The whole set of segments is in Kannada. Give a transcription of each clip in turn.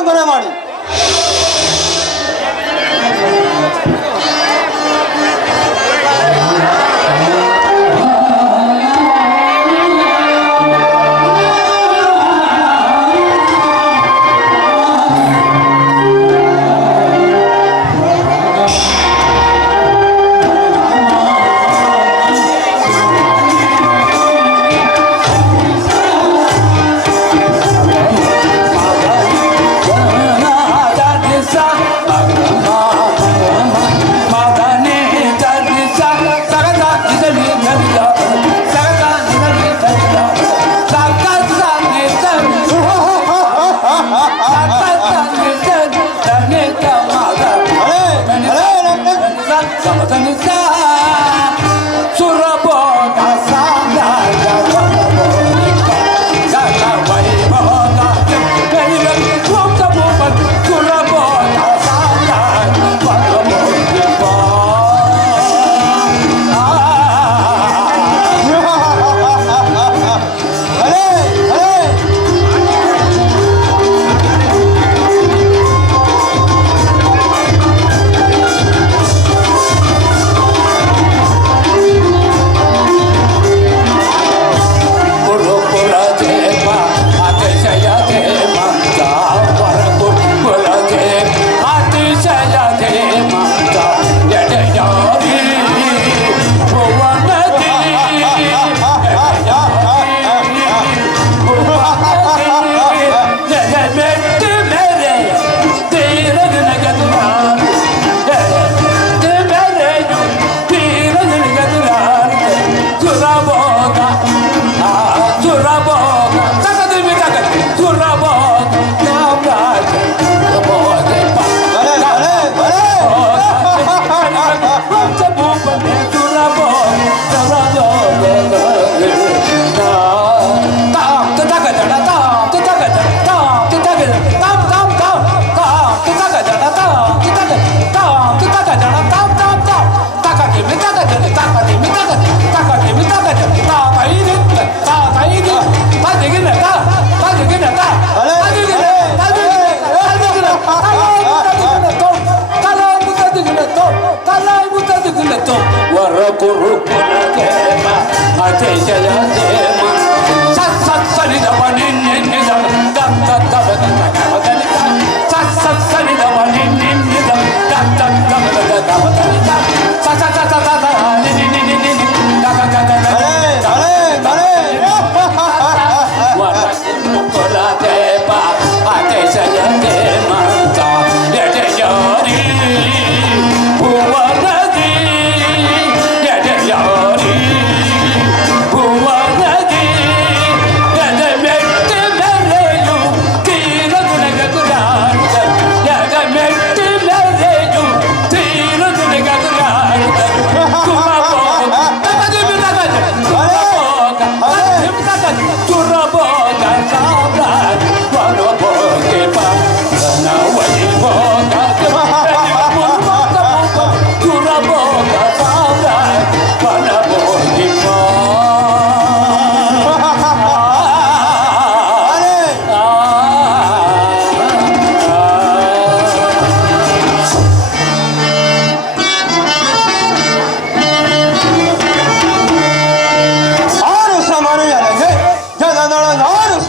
のドラマに。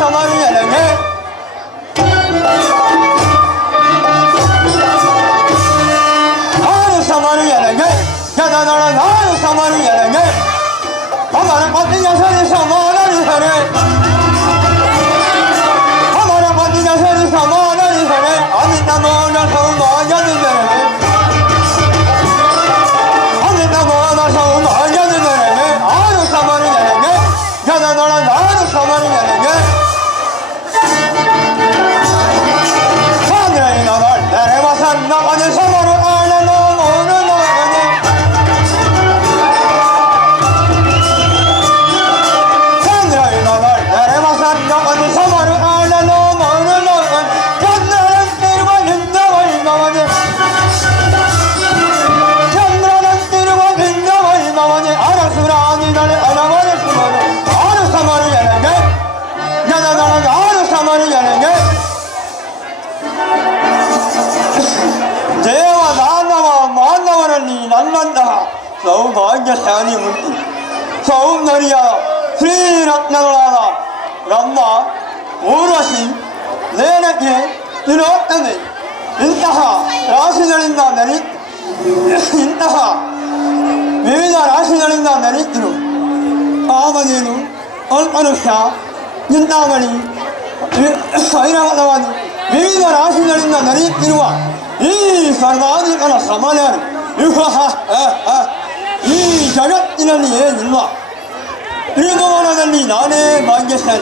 Samanyolu'na samanı yerenge Yananların ağrı samanı yerenge Babanın kadın yaşadı samanı yerenge ಸೌಭಾಗ್ಯಶಾಲಿ ಮೂರ್ತಿ ಸೌಂದರ್ಯ ಶ್ರೀರತ್ನಗಳಾದ ರಂಭ ಊರ್ವಶಿ ನೇನಕ್ಕೆ ತಿಲೋತ್ತಮೆ ಇಂತಹ ರಾಶಿಗಳಿಂದ ನರಿ ಇಂತಹ ವಿವಿಧ ರಾಶಿಗಳಿಂದ ನರಿತರು ಕಾಮಧೇನು ಅಲ್ಪನುಷ್ಯ ಚಿಂತಾಮಣಿ ಐರಾವತವಾದಿ ವಿವಿಧ ರಾಶಿಗಳಿಂದ ನರೆಯುತ್ತಿರುವ ಈ ಸರ್ವಾಧಿಕರ 이 자력 이나니 일로 그리고 원하는 이 나네 만개산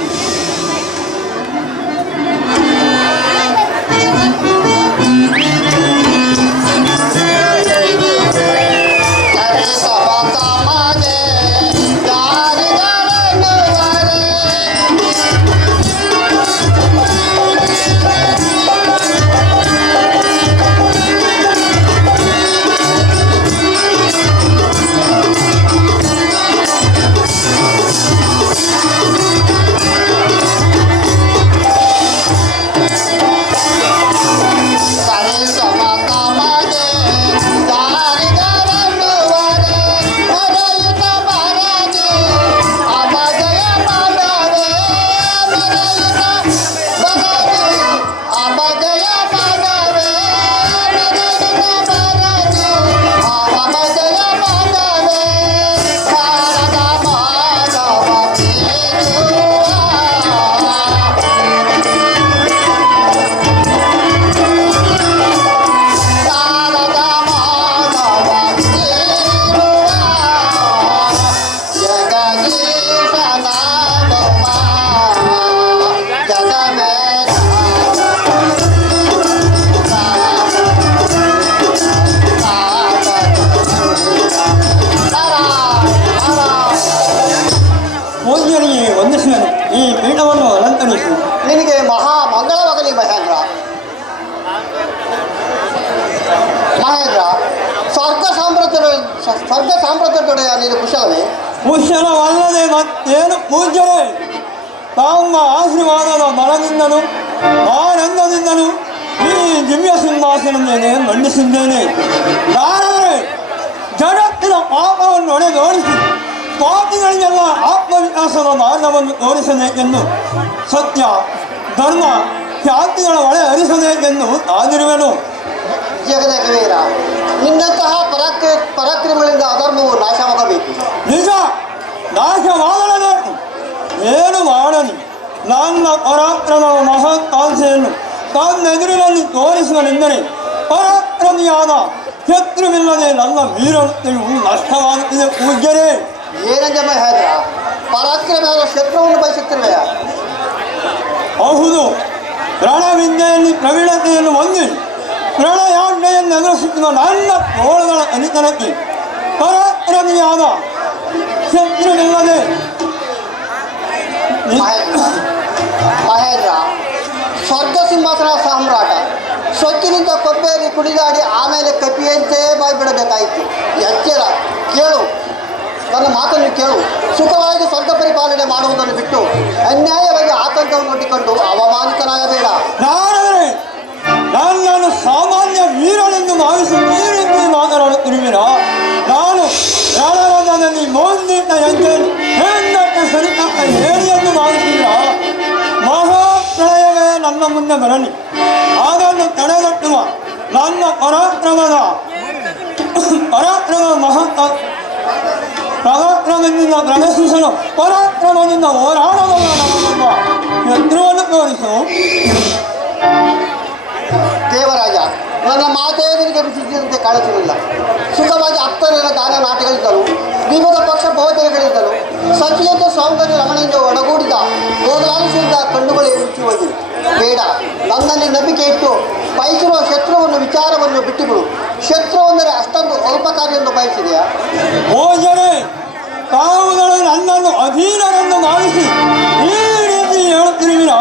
ನಿನಗೆ ಮಹಾ ಮಂಗಳವಾಗಲಿ ಮಹೇಂದ್ರ. ಮಹೇಂದ್ರ, ಸ್ವರ್ಗ ಸಾಮ್ರಾಜ್ಯ ಸ್ವರ್ಗ ಸಾಮ್ರಾಜ್ಯದೊಡೆಯ ನೀನು ಕುಶಲವೇ? ಕುಶಲವಲ್ಲದೆ ಮತ್ತೇನು ಪೂಜ್ಯರೇ? ತಮ್ಮ ಆಶೀರ್ವಾದದ ಬಲದಿಂದಲೂ ಆನಂದದಿಂದಲೂ ಈ ದಿವ್ಯ ಸಿಂಹಾಸನ ಮೇಲೆ ಮಂಡಿಸಿದ್ದೇನೆ. ಜಗತ್ತಿನ ಪಾಪವನ್ನು ಆತ್ಮವಿಕಾಸದ ಮಾರ್ಗವನ್ನು ತೋರಿಸಬೇಕೆಂದು ಸತ್ಯ ಧರ್ಮ ಶಾಂತಿಗಳ ಒಳೆ ಹರಿಸಬೇಕೆಂದು ಎಂದು ಜಗದ ಕವೀರ ನಿನ್ನಂತಹ ಪರಾಕ್ರ ಪರಾಕ್ರಮಗಳಿಂದ ಅಧರ್ಮವು ನಾಶವಾಗಬೇಕು. ನಿಜ ನಾಶವಾಗಲೇಬೇಕು ಏನು ಮಾಡಲಿ? ನನ್ನ ಪರಾಕ್ರಮವ ಮಹತ್ಕಾಂಕ್ಷೆಯನ್ನು ತನ್ನೆದುರಿನಲ್ಲಿ ತೋರಿಸುವನೆಂದರೆ ಪರಾಕ್ರಮಿಯಾದ ಶತ್ರುವಿಲ್ಲದೆ ನನ್ನ ವೀರತೆಯು ನಷ್ಟವಾಗುತ್ತಿದೆ ಪೂಜ್ಯರೇ. ಏನಂದ ಮಹೇಂದ್ರ? ಪರಾಕ್ರಮದ ಕ್ಷೇತ್ರವನ್ನು ಬಯಸುತ್ತಿರುವೆಯ ಹೌದು. ಪ್ರಾಣವಿದ್ಯೆಯಲ್ಲಿ ಪ್ರವೀಣತೆಯನ್ನು ಹೊಂದಿ ಪ್ರಣಯಾಜ್ಞೆಯನ್ನು ಎದುರಿಸುತ್ತಿರುವ ನನ್ನ ತೋಳುಗಳ ಅನಿತನಕ್ಕೆ ಪರಾಕ್ರಮಿಯಾದ ಶತ್ರುವಿಲ್ಲದೆ ಮಹೇಂದ್ರ ಮಹೇಂದ್ರ ಸ್ವರ್ಗ ಸಿಂಹಾಸನ ಸಾಮ್ರಾಟ ಸೊಕ್ಕಿನಿಂದ ಕೊಪ್ಪೆಯಲ್ಲಿ ಕುಡಿದಾಡಿ ಆಮೇಲೆ ಕಪಿಯಂತೆ ಬಾಯ್ಬಿಡಬೇಕಾಯಿತು. ಎಚ್ಚರ ಕೇಳು ನನ್ನ ಮಾತನ್ನು ಕೇಳು. ಸುಖವಾಗಿ ಸ್ವರ್ಗ ಪರಿಪಾಲನೆ ಮಾಡುವುದನ್ನು ಬಿಟ್ಟು ಅನ್ಯಾಯವಾಗಿ ಆತಂಕವನ್ನು ಒಡ್ಡಿಕೊಂಡು ಅವಮಾನಿತನಾಗಬೇಡ. ನಾನಾದರೆ ನಾನು ಸಾಮಾನ್ಯ ವೀರನೆಂದು ಭಾವಿಸಿ ನೀರೆಂದು ಮಾತನಾಡುತ್ತಿರುವಿರ ನಾನು ರಣರಂಗದಲ್ಲಿ ಮೋಂದಿಟ್ಟ ಯಂತ್ರೆಯನ್ನು ಹೆಣ್ಣಟ್ಟ ಸರಿತಕ್ಕ ಹೇಳಿಯನ್ನು ಭಾವಿಸಿದ್ರ ಮಹಾಪ್ರಳಯವೇ ನನ್ನ ಮುಂದೆ ಬರಲಿ. ಅದನ್ನು ತಡೆಗಟ್ಟುವ ನನ್ನ ಪರಾಕ್ರಮದ ಪರಾಕ್ರಮ ಮಹತ್ವ ಪರಾಕ್ರಮದಿಂದ ಪ್ರವೇಶಿಸಲು ಪರಾಕ್ರಮದಿಂದ ಹೋರಾಡಬಲ್ಲ ನಮಗೆಂಬ ಶತ್ರುವನ್ನು ತೋರಿಸು ದೇವರಾಜ, ನನ್ನ ಮಾತೇ ನಿನಗೆ ರುಚಿಸಿದಂತೆ ಕಾಣಿಸಲಿಲ್ಲ ಸುಖವಾಗಿ ಅಪ್ಪನ ಗಾನ ಬಹುಜನಗಳಿದ್ದಲು ಸಚಿಯಂತ ಸೌಂದರ್ಯ ರಮಣೆಯಿಂದ ಒಡಗೂಡಿದ ಗೋದಾಲಿಸಿದ ಕಣ್ಣುಗಳೇ ರುಚಿ ಬೇಡ, ನನ್ನಲ್ಲಿ ನಂಬಿಕೆ ಇಟ್ಟು ಬಯಸಿರುವ ಶತ್ರುವನ್ನು, ವಿಚಾರವನ್ನು ಬಿಟ್ಟುಬಿಡು. ಶತ್ರು ಅಂದರೆ ಅಷ್ಟೊಂದು ಎಂದು ಬಯಸಿದೆಯಾ? ಭೋಜನೆ ತಾವುಗಳು ನನ್ನನ್ನು ಅಧೀನರೆಂದು ಭಾವಿಸಿ ಈ ರೀತಿ ಹೇಳುತ್ತಿರುವಿರ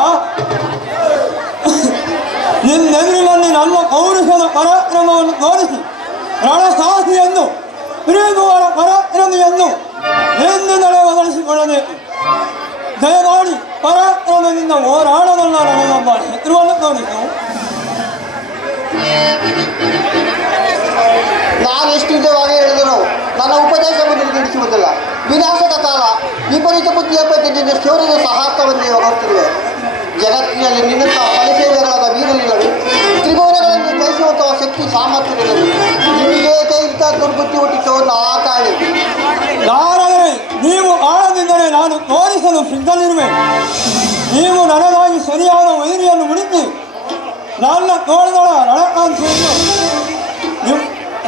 ನಿನ್ನೆದುರಿನಲ್ಲಿ ನನ್ನ ಪೌರುಷದ ಪರಾಕ್ರಮವನ್ನು ತೋರಿಸಿ ರಣಸಾಹಿಯನ್ನು ಪ್ರೀಗುವರ ಪರಾಕ್ರಮಿಯನ್ನು ಎಂದಿನಡೆ ಒದಗಿಸಿಕೊಳ್ಳಬೇಕು ದಯಮಾಡಿ ಪರಾಕ್ರಮದಿಂದ ಹೋರಾಡಬಲ್ಲ ನನಗೊಬ್ಬ ಶತ್ರುವನ್ನು ತೋರಿಸು ನಾನು ಎಷ್ಟು ನಿಜವಾಗಿ ಹೇಳಿದನು, ನನ್ನ ಉಪದೇಶವನ್ನು ನೀಡಿಸುವುದಿಲ್ಲ ವಿನಾಶಕ ಕಾಲ, ವಿಪರೀತ ಬುದ್ಧಿಯ ಬಗ್ಗೆ ಶೌರ್ಯದ ಸಾಹಸವನ್ನೇ ಹೋಗುತ್ತಿರುವೆ ಜಗತ್ತಿನಲ್ಲಿ ನಿನ್ನಂತಹ ಬಲಸೇವೆಗಳಾದ ವೀರನಿಲ್ಲವೆ ತ್ರಿಭುವನಗಳನ್ನು ಜಯಿಸುವಂತಹ ಶಕ್ತಿ ಸಾಮರ್ಥ್ಯವಿಲ್ಲವೆ ನಿನಗೆ ಇಂಥ ದುರ್ಬುದ್ಧಿ ಹುಟ್ಟಿಸುವನ್ನು ಆ ಕಾಳಿ ಯಾರಾದರೆ ನೀವು ಆಳದಿಂದಲೇ ನಾನು ತೋರಿಸಲು ಸಿದ್ಧನಿರುವೆ. ನೀವು ನನಗಾಗಿ ಸರಿಯಾದ ವೈರಿಯನ್ನು ಮುಡಿಸಿ ನನ್ನ ತೋಳಗಳ ರಣಕಾಂಕ್ಷೆಯನ್ನು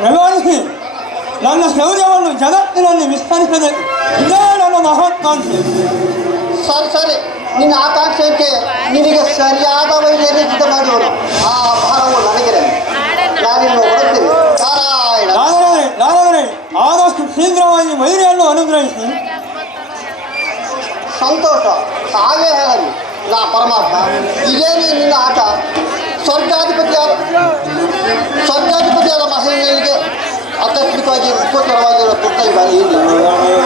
ರವಾನಿಸಿ. ನನ್ನ ಶೌರ್ಯವನ್ನು ಜಗತ್ತಿನಲ್ಲಿ ವಿಸ್ತರಿಸಬೇಕು ಇದೇ ನನ್ನ ಮಹತ್ಕಾಂಕ್ಷೆ ಸರಿ ಸರಿ. ನಿನ್ನ ಆಕಾಂಕ್ಷೆಗೆ ನಿನಗೆ ಸರಿಯಾದ ವೈರಿಯನ್ನು ಸಿದ್ಧ ಮಾಡುವರು ಆ ಭಾರವು ನನಗಿರಲಿ. ನಾನಿನ್ನು ಶೀಘ್ರವಾಗಿ ಮಹಿಳೆಯನ್ನು ಅನುಗ್ರಹಿಸಿ. ಸಂತೋಷ. ತಾವೇ ಹೇಳಲಿ. ನಾ ಪರಮಾತ್ಮ ಇದೇನೇ ನಿನ್ನ ಆಟ ಸ್ವರ್ಗಾಧಿಪತಿಯಾದ ಸ್ವರ್ಗಾಧಿಪತಿಯಾದ ಮಹಿಳೆಯರಿಗೆ ಅತ್ಯಂತವಾಗಿ ತುರ್ತಾಗಿ ಬಾರಿ ಇಲ್ಲಿ.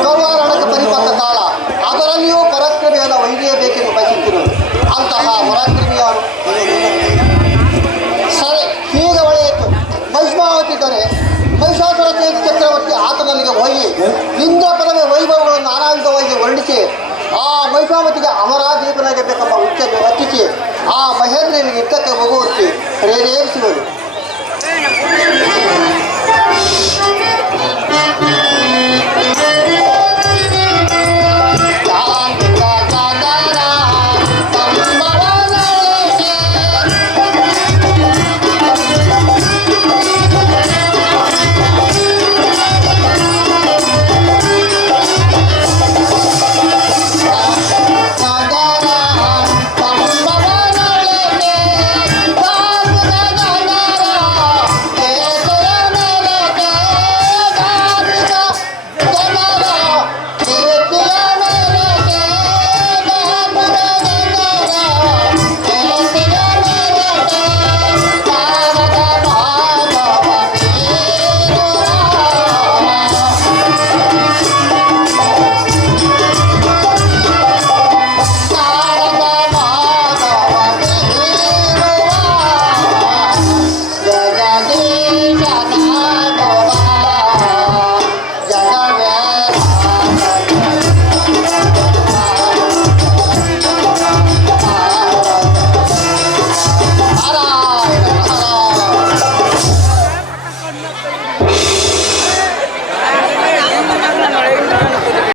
ಕೌರವರಣಕ್ಕೆ ಕಾಲ. ಅದರಲ್ಲಿಯೂ ಪರಾಕ್ರಮಿಯಾದ ವೈದ್ಯಬೇಕೆಂದು ಬಯಸುತ್ತಿರುವುದು. ಅಂತಹ ಪರಾಕ್ರಮಿ ಹೋಗಿ ಹಿಂದೆ ಪದವಿ ವೈಭವಗಳನ್ನು ಆನಂದವಾಗಿ ವರ್ಣಿಸಿ ಆ ಮಹಿಷಾಮತಿಗೆ ಅಮರಾದೀಪನಾಗಬೇಕೆಂಬ ಉಚ್ಚನ್ನು ರಚಿಸಿ ಆ ಮಹೇಂದ್ರನಿಗೆ ಯುದ್ಧಕ್ಕೆ ಹೋಗುವಂತೆ ಪ್ರೇರೇಪಿಸುವರು.